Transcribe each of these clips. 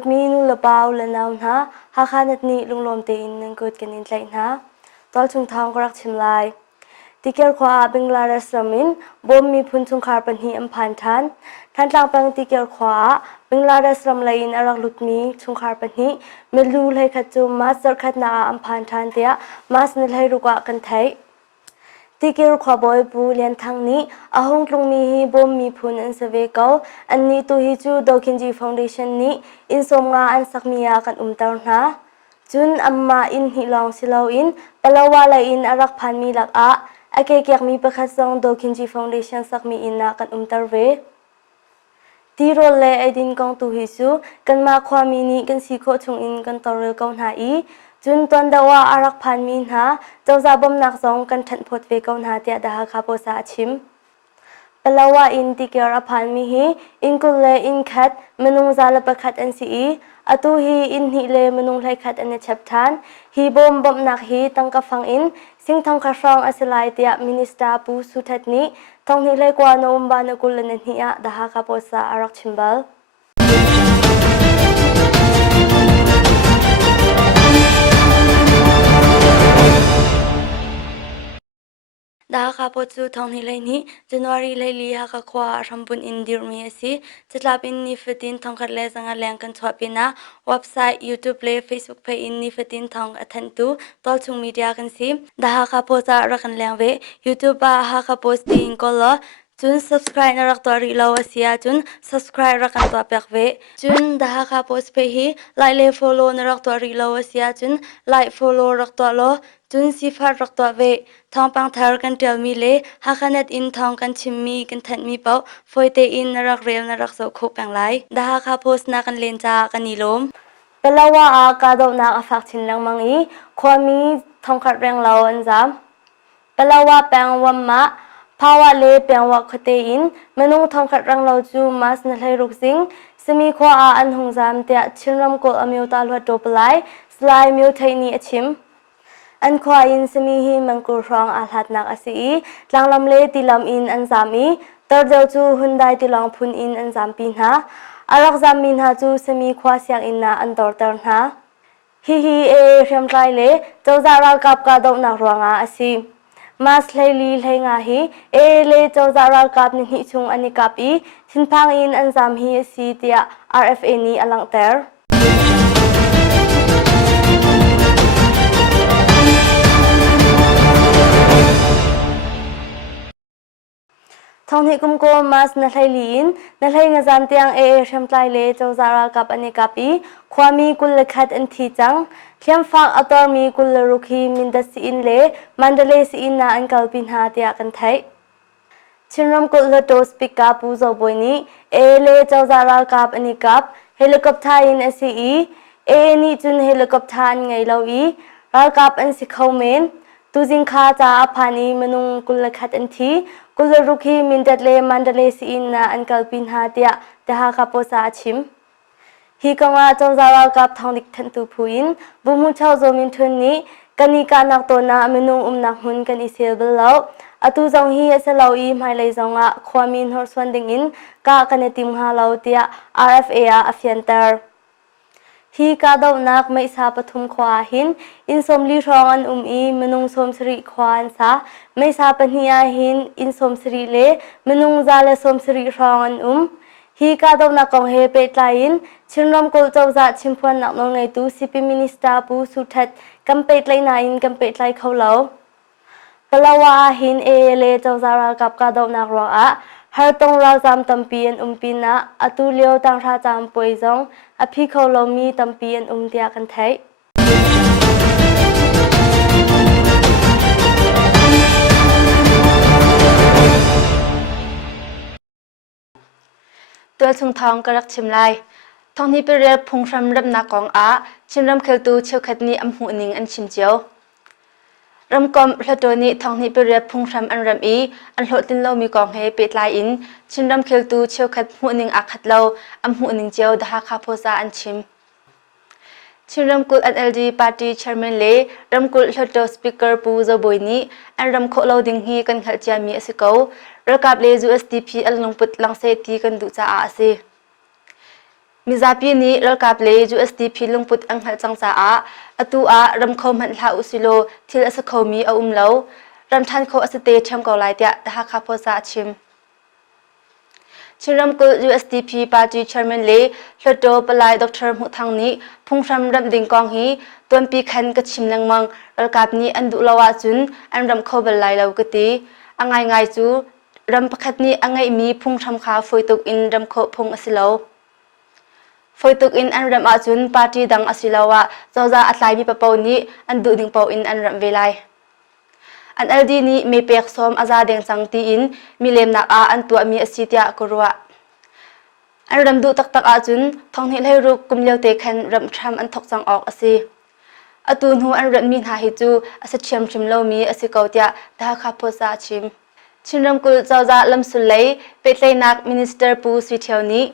ดมีนุละเปาละนาวนะHakhaนัดนี้ลุงลมเตอินนังกดกันนินไลนะตอลชุงทองกรักชิมลายที่เกี่ยวขวาเบงลาเดสรามินบ่มมีพุนชุงคาร์ปันฮีอัมพันทันท่านต่างปังที่เกี่ยวขวาเบงลาเดสรามไลน์อารักลุดมีชุงคาร์ปันฮีเมลูเลยขัดจูมาสร์ขัดนาอัมพันทันเดียมาสนเลยรุกะกันไทยที่เกี่ยวขวาบอยปูเลียนทางนี้อาหงตรงมีฮีบ่มมีพุนอันเสวกเอาอันนี้ตัวฮิจูดอคินจีฟาวเดชั่นนี้อินสมงาอันสักมียากันตาวนะจุนอัมมาอินฮิลองสิลาอินปลาวาลอินอารักพันมีลักอาอาเกเกียกมีประคัสงดอคินจีฟาวเดชั่นสักมีอินนากันตาวเวที่โรเลไอดินกองตูฮิซูกันมาความมีนี้กันสีโคชงอินกันตอเรกองหาอีจุนตอนดาวอารักพันมีนหาเจ้าซาบมนักสองกันทันพดเวกองหาเตียดาคาโปซาชิมปลาวาอินติเกียรพันมีฮีอินกุเลอินคัดมนุงซาลประคัดอันสีอตูฮีอินฮิเลมนุงไลคัดอันเฉบทานฮีบมบมนักฮีตั้งกฟังอินสิ่งทองคาฟรองอสไลเตียมินิสตาปูสุทัดนี้ทองฮิเลกวานอมบานกุลนันฮีอาดาคาโปซาอารักชิมบัลดาคาปอจูทองนี้เลยนี้จันวารีเลยลีฮักขวารัมบุนอินดิร์มีสิจะลาบินนิฟตินทองคัดเลสังแรงกันชอบปินะเว็บไซต์ยูทูบเลยเฟซบุ๊กเพจอินนิฟตินทองอัทันตูตอลชุงมีเดียกันสิดาคาโพสารักันแรงเวยูทูบฮักโพสต์ดิงก็ละจุน subscribe นรักตัวรีลาวเสียจุน subscribe รักันตัวเปียกเวจุนดาคาโพสต์เพจไลค์เลย follow นรักตัวรีลาวเสียจุนไลค์ follow รักตัวโลจุนสิฟารักตัวเวทองปังทาร์กันเทลมีเลฮักนัดอินทองกันชิมมีกันทันมีเป้าฟอยเตอินนรักเรียลนรักโซคุแปงไลดาคาโพสนากันเลนจากันนิลมเปลว่าอากาดนาอฟักชินลังมังอีความมีทองขัดแรงเหลาอันจามเปลว่าแปงวัมมะภาวะเลแปงว่าคเตอินมนุงทองขัดแรงเหลาจูมาสนเลยรุกซิงสมีขวาอันหงจามเตะชินรำกอลอมิวตาลวัดโดปไลสไลมิวไทนีอชิมอันควาอินสมีฮีมังกุรองอาลัดนักอาศีลังลำเลติลำอินอันจามีตอร์เดลจูหุนได้ติลองพุนอินอันจามปีนหาอารักจามินหาจูสมีควาเสียงอินนาอันตอร์เตอร์หาฮีเอเรียมไกลเลเจ้าจารากับกาดอกนักรวงอาศีมาสเลลีเลงาฮีเลเจ้าจารากับนิหิชุงอันนิกับอีสินพังอินอันจามฮีซีเตีย RFA นี้อลังเตอร์ทองที่กุมโกมาสนาไลลีนนาไลงาจันเตียงเชมไลเลเจ้าจารากับอันนี้กับอีความมีกุลขัดอันที่จังเขียมฟังอัตอร์มีกุลรุขีมินดัสอินเลมันเดเลสอินนาอันกัลปินหาเตียกันไทยชินรำกุลโตสปิกาปูโซบอยนี้เลเจ้าจารากับอันนี้กับเฮลิคอปเตอร์อินSCEนี่จุนเฮลิคอปเตอร์ไงเราอีรัลกับอันสิเขาเมนตูจิงคาจาอภานีมนุงกุลขัดอันที่กุลรุขีมินดัดเลมันเดเลสอินนาอันกัลปินหาเตียเดฮาคาโปซาชิมฮีกงาเจ้าจารากับทองดิกทันตูพูอินบุมุชาวโซมินทุนนี้กันนิกานักตัวนาเมนุนักหุนกันอิเซลเบลแล้วอตุจงฮีเอสลาวอีไม่เลยจงะความมินฮอร์สวันดิงอินกากันติมฮาลาวเตีย RFA อาฟิยันเตอร์ฮีกาดาวนักไม่ทราบปฐุมขวาหินอินสมลีรองอันอีมนุงสมสริควานซาไม่ทราบปนิยาหินอินสมสริเลมนุงซาเลสมสริรองอันฮีกาดาวนักกองเฮเปตไลน์ชินรำกุลเจ้าจัดชิมพวนนักนงไงตูสิปิมินิสตาปูสุทัดกัมเปตไลนาอินกัมเปตไลเขาเหลาปลาวาหินเลเจ้าจารากับกาดาวนักรออะฮาร์ตงราจามตัมปีนปีนะอตุเลียวตังราจามป่วยจงอภิเขาลมีตัมปีนเดียกันไทยตัวชุงทองกระลักชิมลายทองนี้ไปเรียกพงรำรับนักของอาชิมรำเคลตูเชียวขัดนี้อัมหูนิงอันชิมเจียวรำกอมพระตัวนี้ทองนี้ไปเรียกพงรำอันรำอีอันโหตินเรามีกองเฮเปิดลายอินชิมรำเคลตูเชียวขัดหูนิงอักขัดเราอัมหูนิงเจียวดาฮาคาโพซาอันชิมชิมรำกุลอันLDปาร์ตี้เชอร์แมนเล่รำกุลพระตัวสปีกเกอร์ปูโซบอยนี้อันรำโคเราดิงฮีกันขัดจามีอสิเกา ระกับเลจู SDP อันลงปุดลังเซตีกันดูจ้าอาเซ มิซาปีนี้รัลกาเปล USDP ลุงพุดอังหัลจังซาอาตัวรำคมหันลาอุสิโลที่ละสกมีอาเลารำทันโคอสเตชัมกอไลเตียดะฮักคาโพซาชิมชิรำกุ USDP ปาร์ตี้เชอร์แมนเลลดโดปลายดรมุทังนี้พุ่งรำรำดิ่งกองฮีตัวปีคันกัชิมนังมังรัลกาบนี้อันดุลาวาจุนอันรำโคบลายเลวกตีอังไงไงจูรำประคัดนี้อังไงมีพุ่งรำขาฝอยตุกอินรำโคพุ่งอสิโลฝอยตุกอินอันรำอาจุนปาร์ตี้ดังอสิลาวะเจ้าจะอัตไลมีปะปาวนี้อันดุดิ่งปาวอินอันรำเวลัยอันเอลดีนี้มีเปียกซ้อมอาซาเดงสังตีอินมีเลมนักอันตัวมีอสิเตียกรัวอันรำดูตักอาจุนทองหิเลรุกุมเลียวเตคันรำทรัมอันทกจังออกอสิอตูนหูอันรำมีหาฮิจูอสิเชียมชิมโลมีอสิเกาเตียดาคาโพซาชิมชินรำกุลเจ้าจะลำสุเลเปตเลนักมินิสเตอร์ปูสิเทียวนี้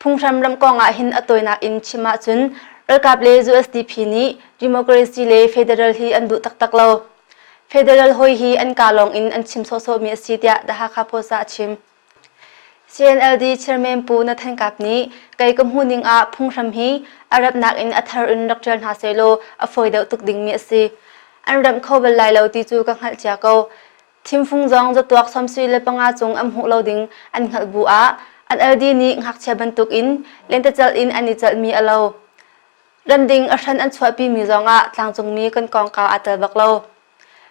พุ่งรำรำกองหินอตัวนักอินชิมาจุนรัลกาเบล USDP นี้ดิโมคราซีเลเฟเดรัลฮีอันดูตักโลเฟเดรัลฮอยฮีอันกาลองอินอันชิมโซโซมีอสิเตียดาคาโพซาชิมCNLD เชอร์แมนปูนัทันกับนี้ไกกมหูนิงพุ่งรำฮีอารับนักอินอัธรุนดรฮาเซโลอฟอยเดตุกดิ่งมีสิอันรำเข้าบรรลัยเลวตีจูกังหัดเจ้าเกาทีมฟุงจงจะตัวอักษรสุยเลปังอาจงอัมหูเลวดิ่งอันหัดบัวอันLDนี้หักเชบันตุกอินเลนตจัลอินอันนิจัลมีอเลวรำดิ่งอัชันอันสวปีมีจงทางจงมีกันกองกาวอัตลบักเลว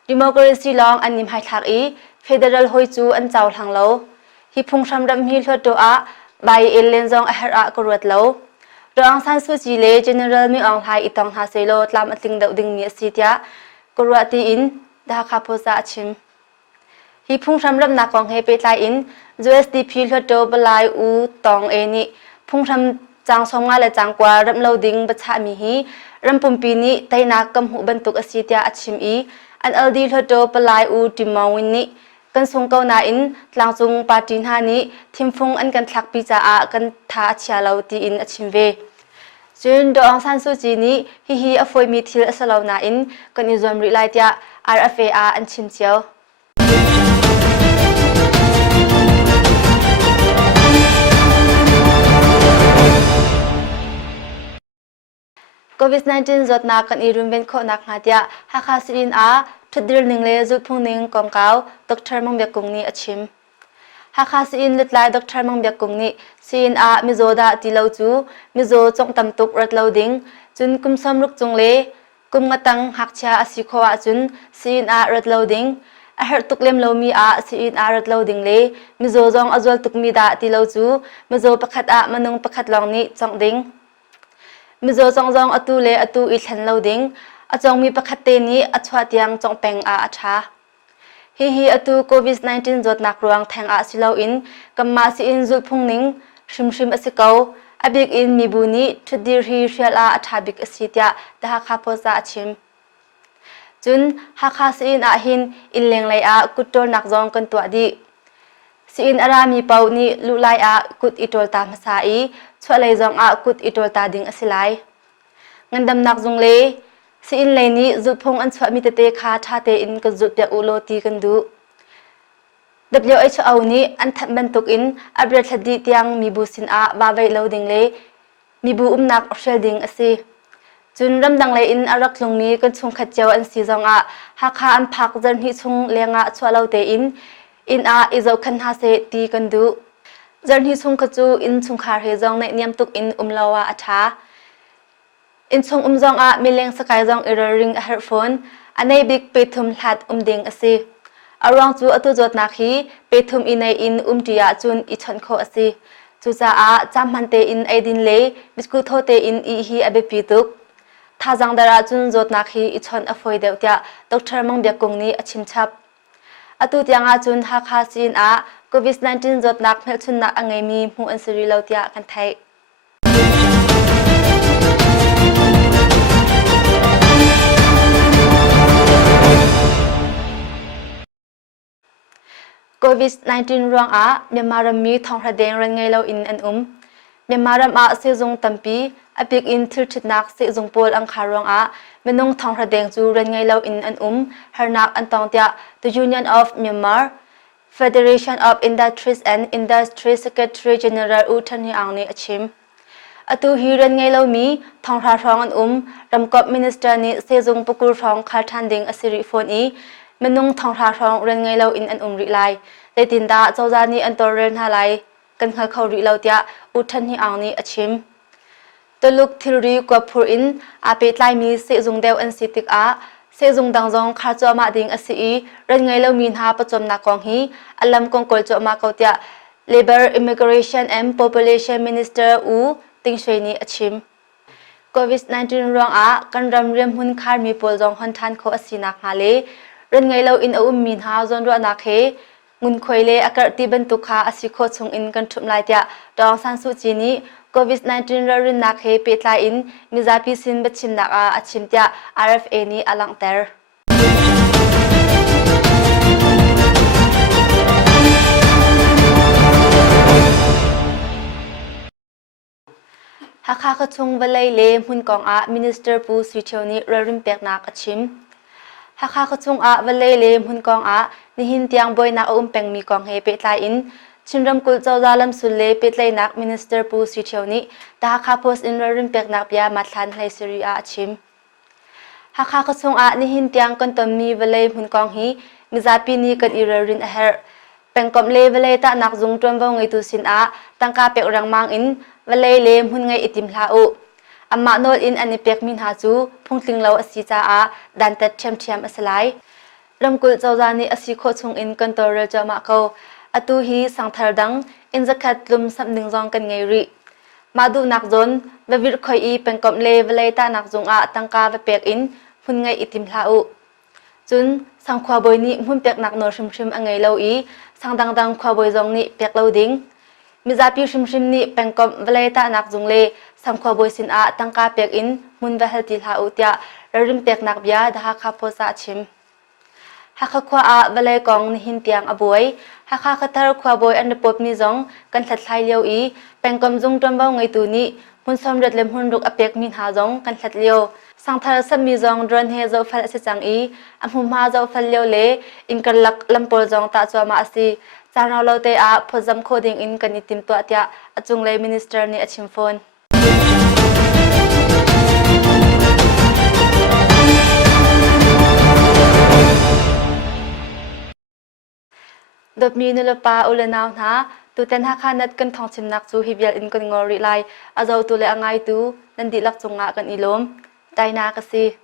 ดิโมคราซีลองอันนิมให้ทักอีเฟเดรัลฮอยจูอันเจ้าทางเลวฮิพุงชำรำฮิลวดโตใบเอเลนจงอาหารกรวดเลวรองสันสุจีเลเจเนอเรลมีอองไทยอิตองฮาเซโลตามอัติงดาวดิ่งมีสิทยากรวดตีอินดาคาโพซาชิมฮิพุงชำรำนักของเฮเปตไลอิน USDP ลวดโตบลายอูตองเอนี่พุงชำจางสงาและจางกว่ารำเลวดิ่งบัชามีฮีรำปุ่มปีนี้ไตนักกำหูบรรทุกสิทยาอัชิมอีอันLD ลวดโตบลายอูดิมวินนี่กันส่งเกาหนาอินหลังจงปาร์ตินฮานี้ทีมฟงอันกันทักปีจากันท้าเชียลาวตีอินอชิมเวจนดองซันซูจีนี้ฮิอฟอยมีทิลสลาวนาอินกันอิจอมริไลเตีย RFA อันชิมเชียวโควิด-19 จดนักกันอีรุมเวนโคนักนาเตียฮักคาสินทุดดิลหนึ่งเลจุดพุ่งหนึ่งกองเก้าดรมังเบียกุงนี้อชิมฮักคาสินเล็ดลายดรมังเบียกุงนี้สินมิโซดาติลาวจูมิโซจงตำตุกรัดลาวดิงจุนกุมสมรุกจงเลกุมงตังฮักเชียอสิโคอาจุนสินรัดลาวดิงอาหารตุกเล็มลาวมีสินรัดลาวดิงเลมิโซจงอจวลตุกมีดาติลาวจูมิโซประคัดมนุงประคัดลองนี้จงดิงมิโซจงอตูเลอตูอิทันลาวดิงอาจงมีประคัดเตนี้อัชวาเตียงจงเป็งอาชาฮิอตูโควิด-19 จดนักรวงแทงสิลาวอินกัมมาสิอินจุดพุ่งนิงชิมอสิเกาอบิกอินมีบุนีทุดีรีเชียลอาชาบิกอสิตยาดาคาโพซาชิมจุนฮักคาสิอินหินอินเลงไลกุดโตนักจงกันตัวดีสิอินอารามีเปานีลุไลกุดอิโตลตามภาษาอีช่วยไลจงกุดอิโตลตาดิงอสิไลงันดำนักจงเลสิอินเลนี้จุดพงอันสวมิตเตคาชาเตอินก็จุดเปียอุโลตีกันดู WHO นี้อันทับบรรทุกอินอับรัดดีเตียงมีบูสินบาไวเลวดิงเลมีบูนักออเชลดิงอสิจุนรำดังเลอินอารักลงมีกันชงขัดเจ้าอันซีจงฮักคาอันพักจันฮิชงเลียงชัวเลวเตอินอิเจ้าคันฮาเซตีกันดูจันฮิชงขจูอินชงคาเฮจงในเนียมตุกอินลาวอัชาอินชงจงมีเลงสกายจงริงเฮดโฟนอันในบิ๊กเปทุมหัดดิงอสิอารองจูอตุจดนักฮีเปทุมอินในอินเดียจุนอิชันโคอสิจูจ้าจำมันเตอินไอดินเลบิสกุโทเตอินฮีอเบปีตุกท่าจังดาราจุนจดนักฮีอิชันอฟอยเดียวเตียดรมังเบียกงนี้อชิมชับอตุเตียงจุนฮักคาซินโควิด-19 จดนักเมลชุนนักอังไงมีมูอันสิริเลวเตียกันไทยโควิด-19 รองเมียนมาร์มีทองระเดงรันไงเราอินอันเมียนมาร์เสียจงตัมปีอภิกอินทิรชินักเสียจงโพลอังคารองเมนงทองระเดงจูรันไงเราอินอันฮานักอันตองเตีย The Union of Myanmar Federation of Industries and Industry Secretary General อุทันฮิอังนีอชิม atu hiran ngai lo mi thong tha rong an ramkop minister ni sejung pukur rong khar thanding asiri phone I menung thong tha rong ren ngai lo in an ri lai le tin da chawza ni an tor ren ha lai kan khal khau ri lo tia uthan hi ang ni achim toluk thilri kopur in ape tlai mi sejung deu an sitik a sejung dangjong khar cho ma ding asi ren ngai lo min ha pachom na kong hi alam kong kol cho ma kautia Labor Immigration and Population Minister U Tingshweni achim COVID-19 rong a kan ram rem hun khar mi pol jong hon than kho asina khale ren ngai lo in min ha zon ro na khe ngun khoile akar ti ban tu kha asi kho chung in kan thum lai tia tong san su chi ni COVID-19 ra rin na khe pe tla in mizapi sin bachim na a achim tia RFA ni alang ter Hakha ka chung valai le mun kong a minister pu si choni rarim pek nak achim Hakha ka chung a valai le mun kong a ni hin tiang boy na peng mi kong he pe tlai in chinram kul chawzalam sulle pe tlai nak minister pu si choni ta hakha post in rarim pek nak pia matlan hlai siri a achim Hakha ka chung a ni hin tiang kan tom mi valai mun kong hi mizapi ni kan irarin a her pengkom le valai ta nak zung trom wa ngai tu sin a tangka pek rang mang in valai le mun ngai itim hla u amma nol in ani pek min ha chu phungtling lo asi cha a dan tat chem thiam asalai ramkul chawzani asi kho chung in kan tor cha ma ko atu hi sangthar dang in zakhat lum samning jong kan ngai ri madu nak zon vavir khoi I pengkom le valai ta nak zung a tangka va pek in hun ngai itim hla u chun sangkhwa boy ni mun pek nak no shim shim angai lo I sangdang dang khwa boy jong ni pek lo ding mizapi shim shim ni pengkom valai ta nak zung le samkhwa boy sin a tangka pek in mun va halti hla u tia rim pek nak bia da kha pho sa chim Hakha khwa a valai kong ni hin tiang aboy Hakha khatar khwa boy an pop ni jong kan thlatlai leo I pengkom jung tom baw ngai tu ni mun som ret lem hun ruk apek min ha jong kan thlat leo sangthar sam mi jong dron he zo phal se chang I amhum ma zo phal leo le in kar lak lampol jong ta chwa ma asi charnaw lo te a phojam khoding in kan itim to atia achung le minister ni achim phone dot mi nulapa ulanaw na tuten Hakha nat kan Thawngchimnak chu hibial in kan ngori lai azo tu le angai tu nandi lak chunga kan ilom taina kasi